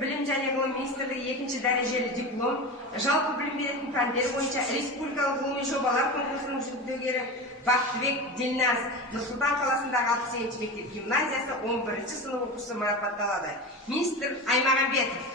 білім және ғылым министрлігі 2-ші дәрежелі диплом, жалпы білім беретін пәндер бойынша республикалық ғылыми жобалар конкурсының жүлдегері Бақтыбек Дилназ Нұр-Сұлтан қаласындағы 60-ші мектеп гимназиясы 11-ші сынып оқушысы марапатталады. Министр Аймағамбетов.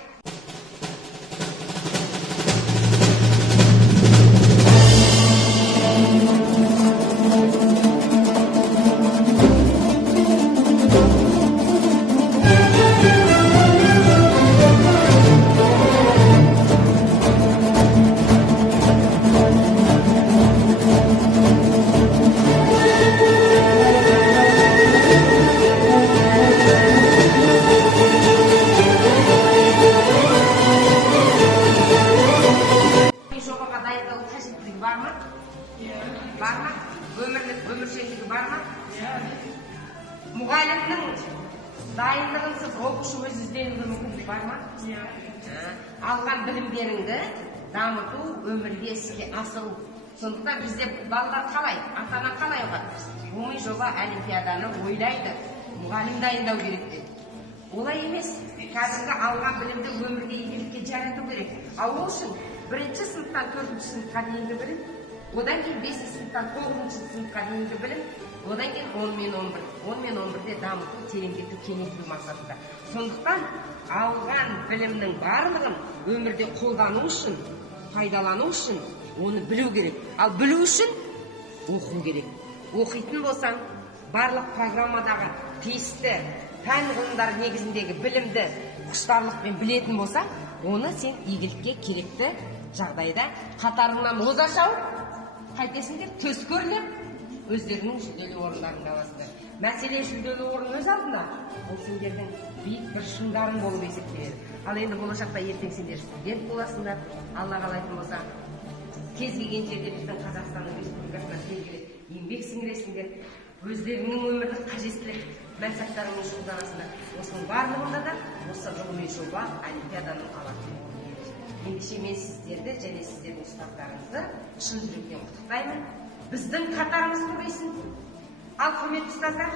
Бар ма? Өміршеңдігі бар ма? Мұғалімнің дайындығынсыз оқушы өз ізденуге мүмкіндік бар ма? Алған білімдеріңді дамыту, өмірге іске асыру. Сондықтан бізде балалар қалай, ата-ана қалай оған? Ғылыми жоба олимпиаданы ойлайды, мұғалім дайындау керек дейді. Олай емес, қазіргі алған білімді өмірге игілікке жарату керек. Ал ол үшін 1-ші сыныптан 4-ші сыныпқа дейінгі білім, одан кейін 5-ші сыныптан 9-ші сыныпқа дейінгі білім, одан кейін 10 мен 11. 10 мен 11-де дамыту, тереңдету, кеңейту мақсатында. Сондықтан алған білімнің барлығын өмірде қолдану үшін, пайдалану үшін оны білу керек. Ал білу үшін оқу керек. Оқитын болсаң, барлық программадағы тиісті пән ғылымдары негізіндегі білімді құштарлықпен білетін болсаң, оны сен игілікке керекті жағдайда қатарыңнан оза шауып, қайтесіңдер төскөрлеп, өздерінің жүлделі орындарында аласыңдар. Мәселе жүлделі орын өз алдына, ол сендердің биік бір шыңдарың болып есептеледі. Ал енді болашақта ертең сендер студент боласыңдар, Алла қалайтын болса, кез келген жерде біздің Қазақстанның Республикасына белгілі еңбек сіңіресіңдер, өздерінің өмірлік қажеттілік мақсаттарымен шұғылданасыңдар. Осының барлығында да осы ғылыми жоба олимпиаданың алатын орны. Ендеше мен сіздерді және сіздердің ұстаздарыңызды шын жүректен құттықтаймын. Біздің қатарымыз көбейсін. Ал құрметті ұстаздар,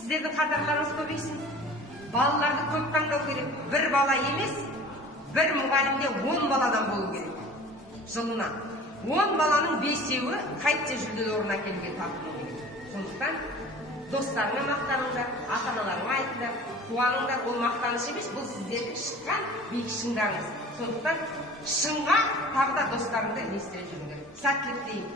сіздердің қатарларыңыз көбейсін. Балаларды көп таңдау керек. Бір бала емес, бір мұғалімде 10 баладан болу керек. Жылына 10 баланың 5-еуі қайтсе жүлделі орын әкелуге талпыну керек. Сондықтан достарыңа мақтаныңдар, ата-аналарыңа айтыңдар, қуаныңдар. Ол мақтаныш емес, бұл сіздердің шыққан биік шыңдарыңыз. Сондықтан шыңға тағы да достарыңды ілестіре жүріңдер. Сәттілік тілеймін.